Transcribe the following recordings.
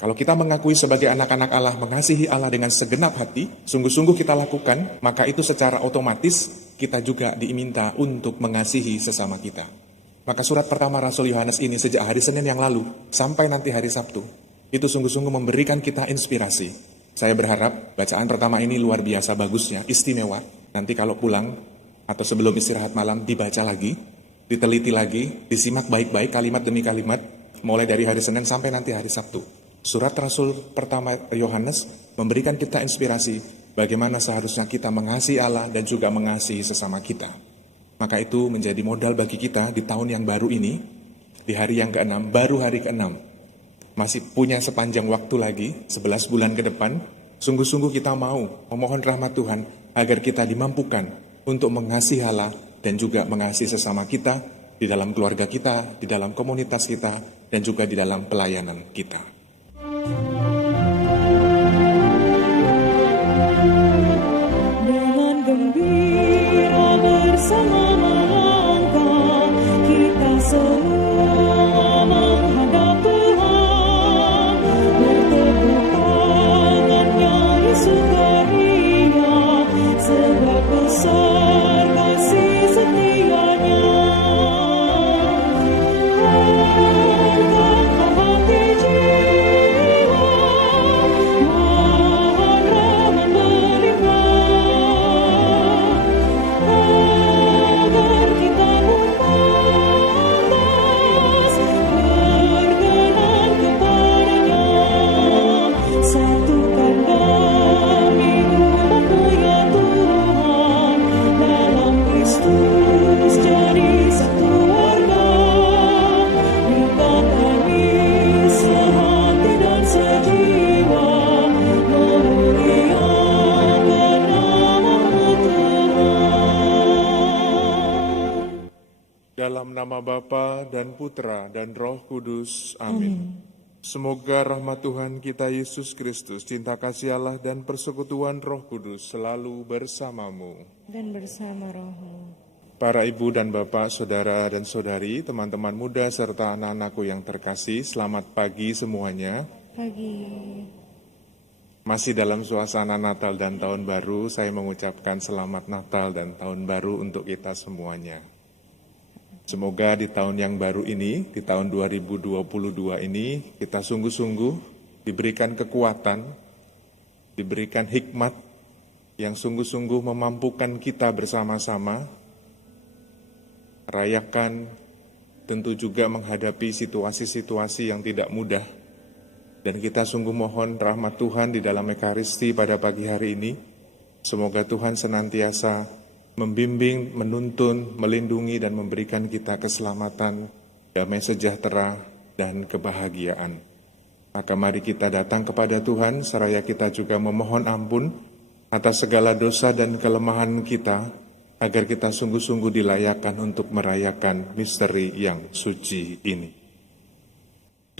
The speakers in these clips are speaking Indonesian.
Kalau kita mengakui sebagai anak-anak Allah, mengasihi Allah dengan segenap hati, sungguh-sungguh kita lakukan, maka itu secara otomatis kita juga diminta untuk mengasihi sesama kita. Maka surat pertama Rasul Yohanes ini sejak hari Senin yang lalu sampai nanti hari Sabtu, itu sungguh-sungguh memberikan kita inspirasi. Saya berharap bacaan pertama ini luar biasa bagusnya, istimewa. Nanti kalau pulang atau sebelum istirahat malam dibaca lagi, diteliti lagi, disimak baik-baik kalimat demi kalimat, mulai dari hari Senin sampai nanti hari Sabtu. Surat Rasul pertama Yohanes memberikan kita inspirasi bagaimana seharusnya kita mengasihi Allah dan juga mengasihi sesama kita. Maka itu menjadi modal bagi kita di tahun yang baru ini, di hari yang ke-6, baru hari ke-6. Masih punya sepanjang waktu lagi, 11 bulan ke depan, sungguh-sungguh kita mau memohon rahmat Tuhan agar kita dimampukan untuk mengasihi Allah dan juga mengasihi sesama kita di dalam keluarga kita, di dalam komunitas kita, dan juga di dalam pelayanan kita. Dengan gembira bersama melangkah, kita semua menghadap Tuhan. Bertepuk tangan nyanyi sukaria, sebab besar kasih setianya. Angkatlah hati jiwa, mohon rahmat berlimpah, agar kita pun pantas berkenan kepadanya. Satukan kami umat-Mu ya Tuhan, dalam Kristus jadi satu warga. Minta kami sehati dan sejiwa, memuliakan nama-Mu Tuhan. Dalam nama Bapa dan Putra dan Roh Kudus. Amin. Semoga rahmat Tuhan kita Yesus Kristus, cinta kasih Allah dan persekutuan Roh Kudus selalu bersamamu. Dan bersama roh-Mu. Para ibu dan bapak, saudara dan saudari, teman-teman muda serta anak-anakku yang terkasih, selamat pagi semuanya. Pagi. Masih dalam suasana Natal dan Tahun Baru, saya mengucapkan selamat Natal dan Tahun Baru untuk kita semuanya. Semoga di tahun yang baru ini, di tahun 2022 ini, kita sungguh-sungguh diberikan kekuatan, diberikan hikmat yang sungguh-sungguh memampukan kita bersama-sama rayakan, tentu juga menghadapi situasi-situasi yang tidak mudah. Dan kita sungguh mohon rahmat Tuhan di dalam Ekaristi pada pagi hari ini. Semoga Tuhan senantiasa membimbing, menuntun, melindungi, dan memberikan kita keselamatan, damai sejahtera, dan kebahagiaan. Maka mari kita datang kepada Tuhan, seraya kita juga memohon ampun atas segala dosa dan kelemahan kita, agar kita sungguh-sungguh dilayakkan untuk merayakan misteri yang suci ini.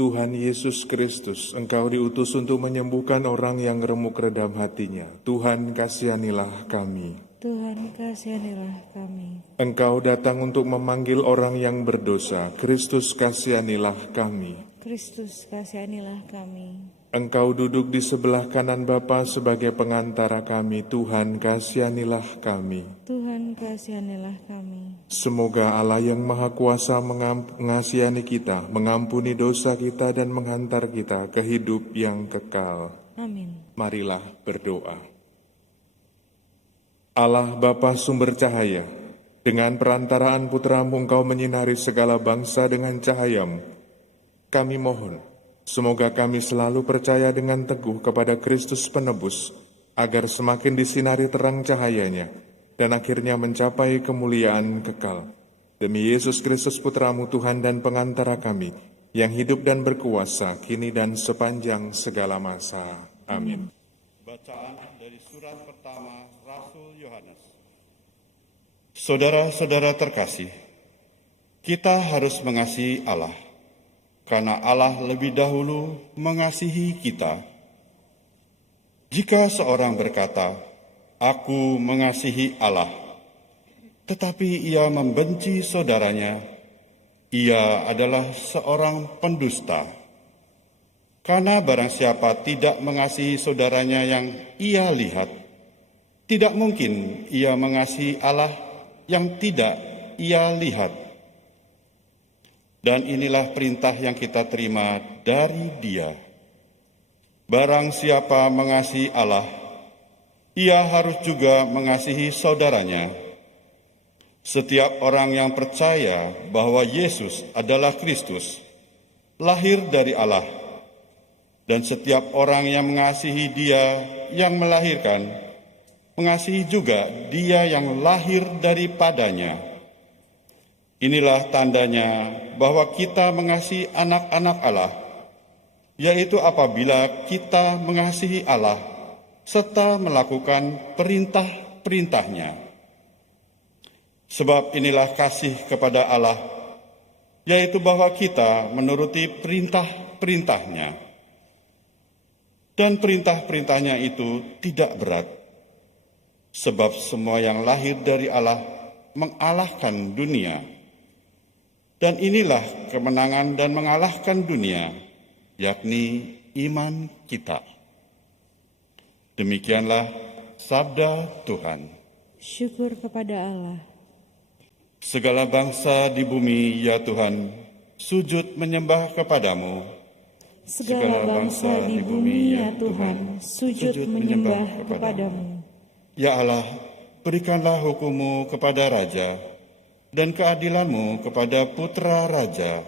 Tuhan Yesus Kristus, Engkau diutus untuk menyembuhkan orang yang remuk redam hatinya. Tuhan, kasihanilah kami. Tuhan, kasihanilah kami. Engkau datang untuk memanggil orang yang berdosa. Kristus, kasihanilah kami. Kristus, kasihanilah kami. Engkau duduk di sebelah kanan Bapa sebagai pengantara kami. Tuhan, kasihanilah kami. Tuhan, kasihanilah kami. Semoga Allah yang Maha Kuasa mengasihani kita, mengampuni dosa kita, dan menghantar kita ke hidup yang kekal. Amin. Marilah berdoa. Allah Bapa sumber cahaya, dengan perantaraan Putra-Mu Engkau menyinari segala bangsa dengan cahaya-Mu. Kami mohon, semoga kami selalu percaya dengan teguh kepada Kristus Penebus, agar semakin disinari terang cahayanya, dan akhirnya mencapai kemuliaan kekal. Demi Yesus Kristus Putra-Mu Tuhan dan pengantara kami, yang hidup dan berkuasa, kini dan sepanjang segala masa. Amin. Bacaan dari surat pertama Rasul Yohanes. Saudara-saudara terkasih, kita harus mengasihi Allah, karena Allah lebih dahulu mengasihi kita. Jika seorang berkata, "Aku mengasihi Allah," tetapi ia membenci saudaranya, ia adalah seorang pendusta. Karena barang siapa tidak mengasihi saudaranya yang ia lihat, tidak mungkin ia mengasihi Allah yang tidak ia lihat. Dan inilah perintah yang kita terima dari Dia. Barang siapa mengasihi Allah, ia harus juga mengasihi saudaranya. Setiap orang yang percaya bahwa Yesus adalah Kristus, lahir dari Allah, dan setiap orang yang mengasihi Dia yang melahirkan, mengasihi juga Dia yang lahir daripadanya. Inilah tandanya bahwa kita mengasihi anak-anak Allah, yaitu apabila kita mengasihi Allah serta melakukan perintah-perintahnya. Sebab inilah kasih kepada Allah, yaitu bahwa kita menuruti perintah-perintahnya. Dan perintah-perintahnya itu tidak berat, sebab semua yang lahir dari Allah mengalahkan dunia. Dan inilah kemenangan dan mengalahkan dunia, yakni iman kita. Demikianlah sabda Tuhan. Syukur kepada Allah. Segala bangsa di bumi, ya Tuhan, sujud menyembah kepadamu. Segala bangsa di bumi, ya Tuhan, sujud menyembah kepadamu. Ya Allah, berikanlah hukum-Mu kepada Raja, dan keadilan-Mu kepada putra Raja.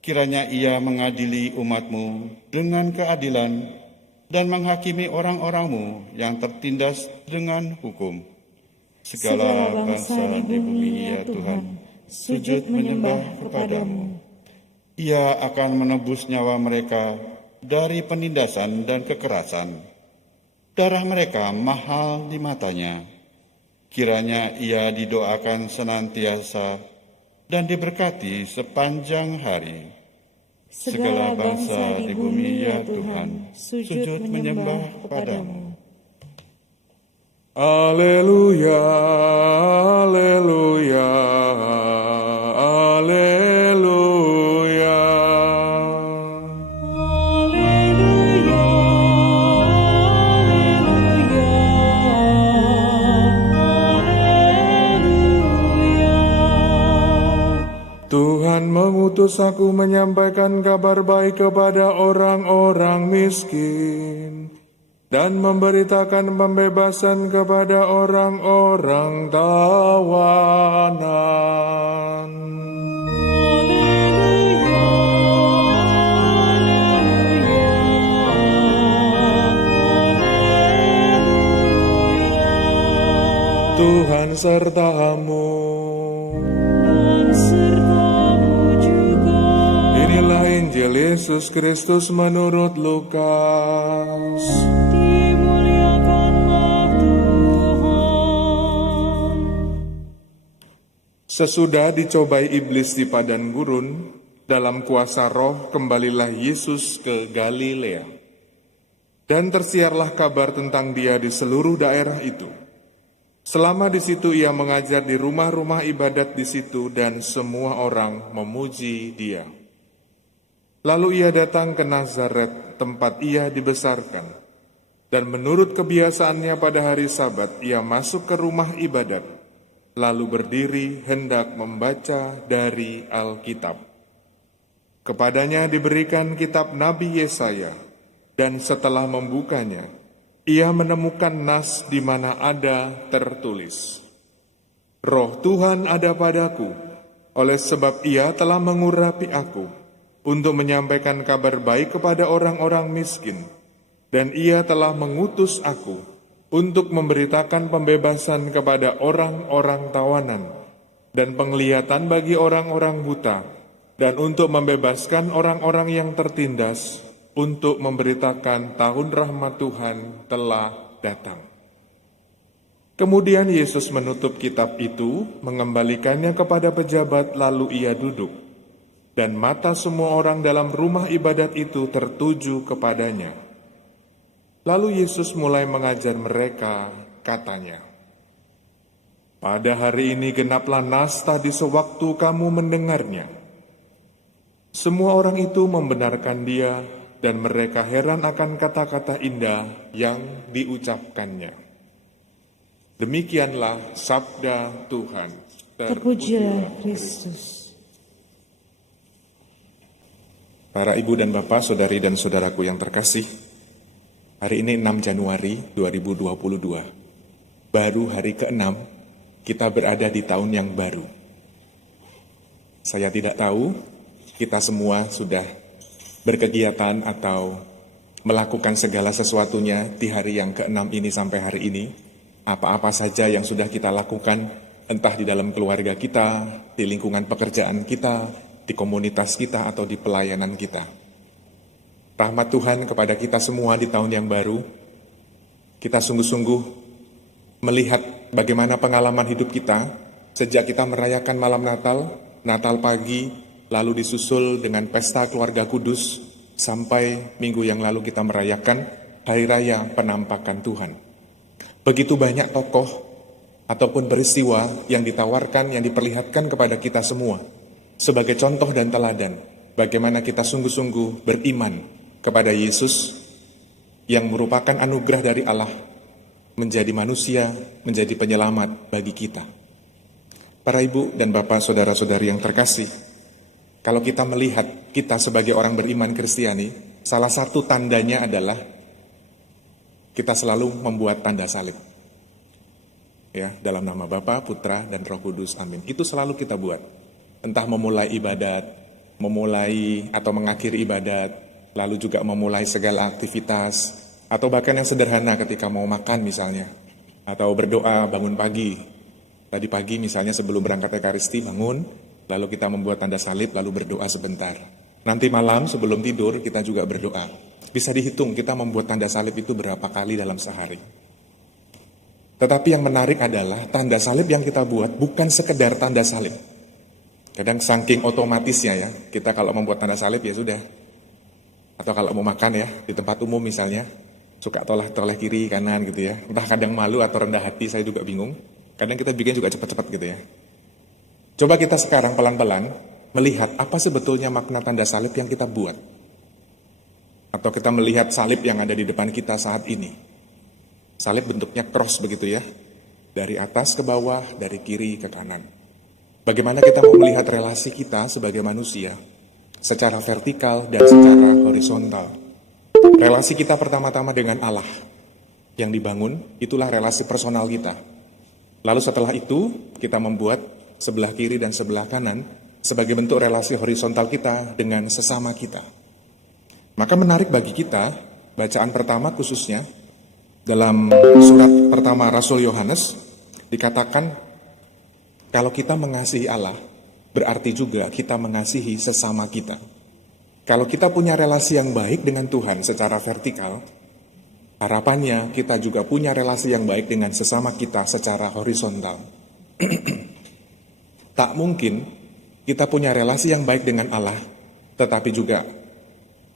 Kiranya ia mengadili umat-Mu dengan keadilan dan menghakimi orang-orang-Mu yang tertindas dengan hukum. Segala bangsa di bumi, ya Tuhan, sujud menyembah kepadamu. Ia akan menebus nyawa mereka dari penindasan dan kekerasan. Darah mereka mahal di matanya. Kiranya ia didoakan senantiasa dan diberkati sepanjang hari. Segala bangsa di bumi, ya Tuhan, sujud menyembah kepadamu. Haleluya, haleluya, haleluya. Haleluya, haleluya. Tuhan mengutus aku menyampaikan kabar baik kepada orang-orang miskin dan memberitakan pembebasan kepada orang-orang tawanan. Tuhan sertamu. Dan sertamu juga. Inilah Injil Yesus Kristus menurut Lukas. Dimuliakanlah Tuhan. Sesudah dicobai iblis di padang gurun, dalam kuasa roh kembalilah Yesus ke Galilea. Dan tersiarlah kabar tentang Dia di seluruh daerah itu. Selama di situ ia mengajar di rumah-rumah ibadat di situ dan semua orang memuji Dia. Lalu ia datang ke Nazaret, tempat ia dibesarkan. Dan menurut kebiasaannya pada hari Sabat, ia masuk ke rumah ibadat, lalu berdiri hendak membaca dari Alkitab. Kepadanya diberikan kitab Nabi Yesaya, dan setelah membukanya, ia menemukan nas di mana ada tertulis, Roh Tuhan ada padaku, oleh sebab Ia telah mengurapi aku, untuk menyampaikan kabar baik kepada orang-orang miskin, dan Ia telah mengutus aku, untuk memberitakan pembebasan kepada orang-orang tawanan, dan penglihatan bagi orang-orang buta, dan untuk membebaskan orang-orang yang tertindas, untuk memberitakan tahun rahmat Tuhan telah datang. Kemudian Yesus menutup kitab itu, mengembalikannya kepada pejabat, lalu ia duduk. Dan mata semua orang dalam rumah ibadat itu tertuju kepadanya. Lalu Yesus mulai mengajar mereka, katanya, "Pada hari ini genaplah nas tadi sewaktu kamu mendengarnya." Semua orang itu membenarkan Dia, dan mereka heran akan kata-kata indah yang diucapkannya. Demikianlah sabda Tuhan. Terpujilah Kristus. Para ibu dan bapak, saudari dan saudaraku yang terkasih, hari ini 6 Januari 2022. Baru hari ke-6, kita berada di tahun yang baru. Saya tidak tahu, kita semua sudah berkegiatan atau melakukan segala sesuatunya di hari yang ke-6 ini sampai hari ini. Apa-apa saja yang sudah kita lakukan, entah di dalam keluarga kita, di lingkungan pekerjaan kita, di komunitas kita, atau di pelayanan kita. Rahmat Tuhan kepada kita semua di tahun yang baru. Kita sungguh-sungguh melihat bagaimana pengalaman hidup kita sejak kita merayakan malam Natal, Natal pagi, lalu disusul dengan pesta keluarga kudus, sampai minggu yang lalu kita merayakan Hari Raya Penampakan Tuhan. Begitu banyak tokoh ataupun peristiwa yang ditawarkan, yang diperlihatkan kepada kita semua sebagai contoh dan teladan bagaimana kita sungguh-sungguh beriman kepada Yesus yang merupakan anugerah dari Allah menjadi manusia, menjadi penyelamat bagi kita. Para ibu dan bapak, saudara-saudari yang terkasih, kalau kita melihat kita sebagai orang beriman Kristiani, salah satu tandanya adalah kita selalu membuat tanda salib. Ya, dalam nama Bapa, Putra, dan Roh Kudus, amin. Itu selalu kita buat. Entah memulai ibadat, memulai atau mengakhiri ibadat, lalu juga memulai segala aktivitas, atau bahkan yang sederhana ketika mau makan misalnya, atau berdoa bangun pagi. Tadi pagi misalnya sebelum berangkat Ekaristi bangun, lalu kita membuat tanda salib, lalu berdoa sebentar. Nanti malam sebelum tidur kita juga berdoa. Bisa dihitung kita membuat tanda salib itu berapa kali dalam sehari. Tetapi yang menarik adalah tanda salib yang kita buat bukan sekedar tanda salib. Kadang saking otomatisnya ya, kita kalau membuat tanda salib ya sudah. Atau kalau mau makan ya, di tempat umum misalnya, suka toleh-toleh kiri kanan gitu ya. Entah kadang malu atau rendah hati, saya juga bingung. Kadang kita bikin juga cepat-cepat gitu ya. Coba kita sekarang pelan-pelan melihat apa sebetulnya makna tanda salib yang kita buat. Atau kita melihat salib yang ada di depan kita saat ini. Salib bentuknya cross begitu ya. Dari atas ke bawah, dari kiri ke kanan. Bagaimana kita mau melihat relasi kita sebagai manusia secara vertikal dan secara horizontal. Relasi kita pertama-tama dengan Allah yang dibangun, itulah relasi personal kita. Lalu setelah itu, kita membuat sebelah kiri dan sebelah kanan sebagai bentuk relasi horizontal kita dengan sesama kita. Maka menarik bagi kita, bacaan pertama khususnya, dalam surat pertama Rasul Yohanes, dikatakan kalau kita mengasihi Allah, berarti juga kita mengasihi sesama kita. Kalau kita punya relasi yang baik dengan Tuhan secara vertikal, harapannya kita juga punya relasi yang baik dengan sesama kita secara horizontal. Tak mungkin kita punya relasi yang baik dengan Allah, tetapi juga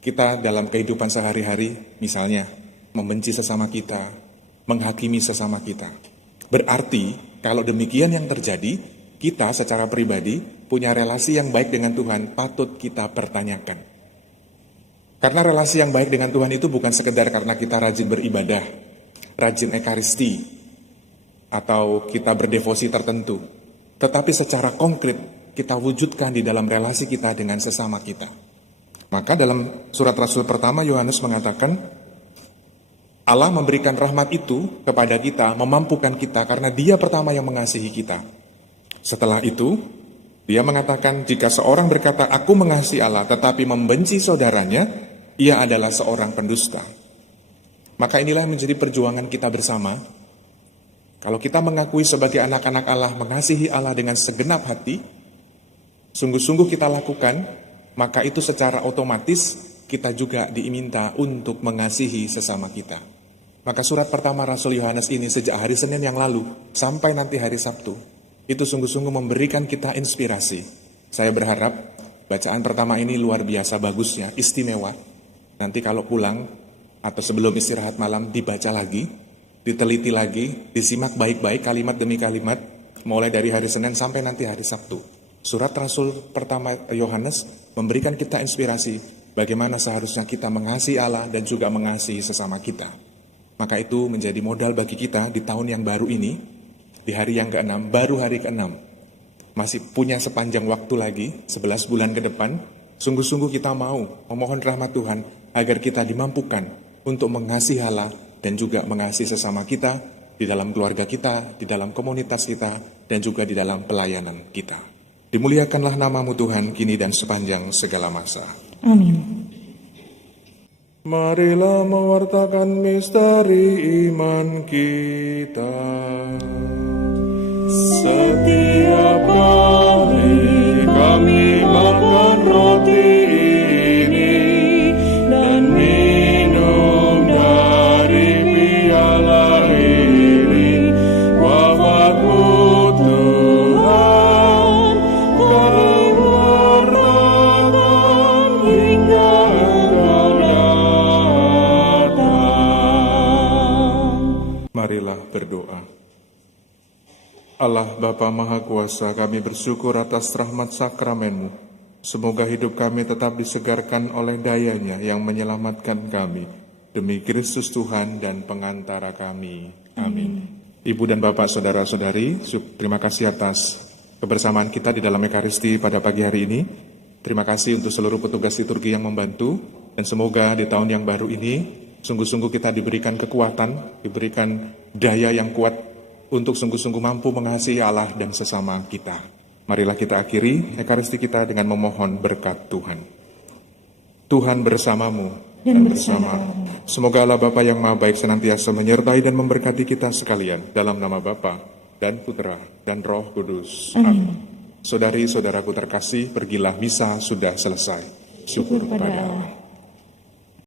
kita dalam kehidupan sehari-hari, misalnya membenci sesama kita, menghakimi sesama kita. Berarti kalau demikian yang terjadi, kita secara pribadi punya relasi yang baik dengan Tuhan patut kita pertanyakan. Karena relasi yang baik dengan Tuhan itu bukan sekedar karena kita rajin beribadah, rajin Ekaristi, atau kita berdevosi tertentu, tetapi secara konkret kita wujudkan di dalam relasi kita dengan sesama kita. Maka dalam surat Rasul pertama Yohanes mengatakan, Allah memberikan rahmat itu kepada kita, memampukan kita karena Dia pertama yang mengasihi kita. Setelah itu, Dia mengatakan jika seorang berkata aku mengasihi Allah tetapi membenci saudaranya, ia adalah seorang pendusta. Maka inilah yang menjadi perjuangan kita bersama. Kalau kita mengakui sebagai anak-anak Allah, mengasihi Allah dengan segenap hati, sungguh-sungguh kita lakukan, maka itu secara otomatis kita juga diminta untuk mengasihi sesama kita. Maka surat pertama Rasul Yohanes ini sejak hari Senin yang lalu sampai nanti hari Sabtu, itu sungguh-sungguh memberikan kita inspirasi. Saya berharap bacaan pertama ini luar biasa bagusnya, istimewa. Nanti kalau pulang atau sebelum istirahat malam dibaca lagi, diteliti lagi, disimak baik-baik kalimat demi kalimat, mulai dari hari Senin sampai nanti hari Sabtu. Surat Rasul pertama Yohanes memberikan kita inspirasi bagaimana seharusnya kita mengasihi Allah dan juga mengasihi sesama kita. Maka itu menjadi modal bagi kita di tahun yang baru ini, di hari yang ke-6, baru hari ke-6. Masih punya sepanjang waktu lagi, 11 bulan ke depan, sungguh-sungguh kita mau memohon rahmat Tuhan agar kita dimampukan untuk mengasihi Allah dan juga mengasihi sesama kita, di dalam keluarga kita, di dalam komunitas kita, dan juga di dalam pelayanan kita. Dimuliakanlah namamu Tuhan, kini dan sepanjang segala masa. Amin. Marilah mewartakan misteri iman kita. Setiap kali kami makan roti ini dan minum dari piala ini, wafatmu Tuhan kami wartakan hingga Engkau datang. Marilah berdoa. Allah Bapa Maha Kuasa, kami bersyukur atas rahmat sakramenmu. Semoga hidup kami tetap disegarkan oleh dayanya yang menyelamatkan kami. Demi Kristus Tuhan dan pengantara kami. Amin. Ibu dan Bapak, saudara-saudari, terima kasih atas kebersamaan kita di dalam Ekaristi pada pagi hari ini. Terima kasih untuk seluruh petugas liturgi yang membantu. Dan semoga di tahun yang baru ini, sungguh-sungguh kita diberikan kekuatan, diberikan daya yang kuat untuk sungguh-sungguh mampu mengasihi Allah dan sesama kita. Marilah kita akhiri Ekaristi kita dengan memohon berkat Tuhan. Tuhan bersamamu dan bersamamu. Semoga Allah Bapa yang Maha Baik senantiasa menyertai dan memberkati kita sekalian, dalam nama Bapa dan Putra dan Roh Kudus. Amin. Saudari-saudaraku terkasih, pergilah, misa sudah selesai. Syukur kepada Allah.